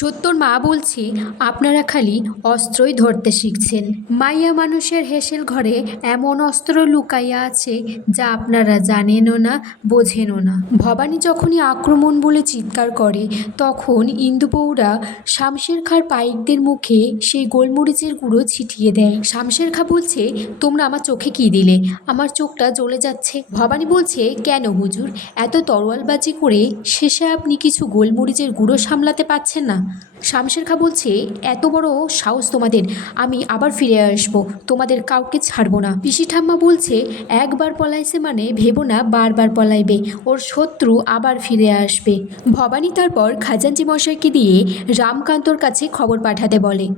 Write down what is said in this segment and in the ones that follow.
সত্যর মা বলছে, আপনারা খালি অস্ত্রই ধরতে শিখছেন। মাইয়া মানুষের হেসেল ঘরে এমন অস্ত্র লুকাইয়া আছে যা আপনারা জানেনও না, বোঝেনও না। ভবানী যখনই আক্রমণ বলে চিৎকার করে, তখন ইন্দুপৌরা শামশের খাঁর পাইকদের মুখে সেই গোলমরিচের গুঁড়ো ছিটিয়ে দেয়। শামশের খাঁ বলছে, তোমরা আমার চোখে কি দিলে? আমার চোখটা জ্বলে যাচ্ছে। ভবানী বলছে, কেন হুজুর? এত তরোয়ালবাজি করে শেষে আপনি কিছু গোলমরিচের গুঁড়ো সামলাতে পাচ্ছেন না? শামশের খা বলছে, এত বড় সাহস তোমাদের, আমি আবার ফিরে আসব, তোমাদের কাউকে ছাড়বো না। পিসি ঠাম্মা বলছে, একবার পলাইছে মানে ভেবো না, বারবার পলাইবে, ওর শত্রু আবার ফিরে আসবে। ভবানী তারপর খাজাঞ্চি মশাইকে দিয়ে রামকান্তর কাছে খবর পাঠাতে বলে।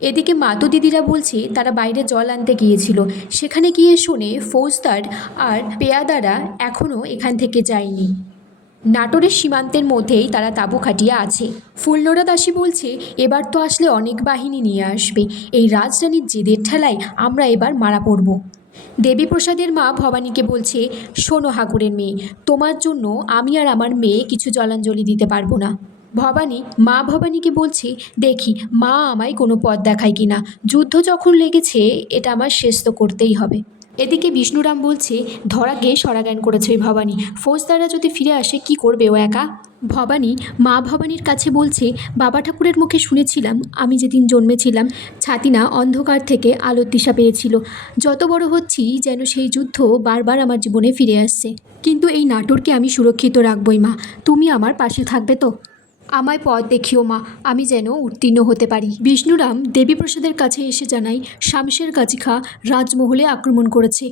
এদিকে মাতু দিদিরা বলছে, তারা বাইরে জল আনতে গিয়েছিল, সেখানে গিয়ে শুনে ফৌজদার আর পেয়াদারা এখনও এখান থেকে যায়নি। নাটোরের সীমান্তের মধ্যেই তারা তাঁবু খাটিয়ে আছে। ফুলনোরা দাসী বলছে, এবার তো আসলে অনেক বাহিনী নিয়ে আসবে। এই রাজরানীর জেদের ঠেলায় আমরা এবার মারা পড়ব। দেবীপ্রসাদের মা ভবানীকে বলছে, শোনো হাগুরের মেয়ে, তোমার জন্য আমি আর আমার মেয়ে কিছু জলাঞ্জলি দিতে পারব না। ভবানী, মা ভবানীকে বলছে, দেখি, মা আমায় কোনো পথ দেখায় কিনা। যুদ্ধ যখন লেগেছে, এটা আমার শেষ তো করতেই হবে। এদিকে বিষ্ণুরাম বলছে, ধরাকে সরাজ্ঞান করেছে ওই ভবানী। ফৌজদাররা যদি ফিরে আসে, কি করবে ও একা? ভবানী, মা ভবানীর কাছে বলছে, বাবা ঠাকুরের মুখে শুনেছিলাম, আমি যেদিন জন্মেছিলাম, ছাতিনা অন্ধকার থেকে আলোর দিশা পেয়েছিল। যত বড় হচ্ছি, যেন সেই যুদ্ধ বারবার আমার জীবনে ফিরে আসছে। কিন্তু এই নাটোরকে আমি সুরক্ষিত রাখবই, মা। তুমি আমার পাশে থাকবে তো? আমায় পথ দেখিও মা, আমি যেন উত্তীর্ণ হতে পারি। বিষ্ণুরাম দেবীপ্রসাদের কাছে এসে জানাই শামসের কাজী খা রাজমহলে আক্রমণ করেছে।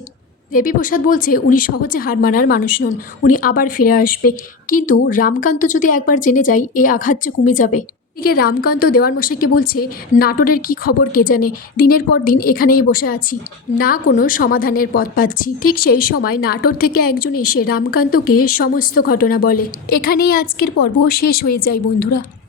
দেবীপ্রসাদ বলছে, উনি সহজে হার মানার মানুষ নন, উনি আবার ফিরে আসবে। কিন্তু রামকান্ত যদি একবার জেনে যায়, এ আঘাত যে কমে যাবে। এদিকে রামকান্ত দেওয়ান মশাইকে বলছে, নাটোরের কি খবর কে জানে? দিনের পর দিন এখানেই বসে আছি। না কোনো সমাধানের পথ পাচ্ছি। ঠিক সেই সময় নাটোর থেকে একজন এসে রামকান্তকে সমস্ত ঘটনা বলে। এখানেই আজকের পর্ব শেষ হয়ে যায়, বন্ধুরা।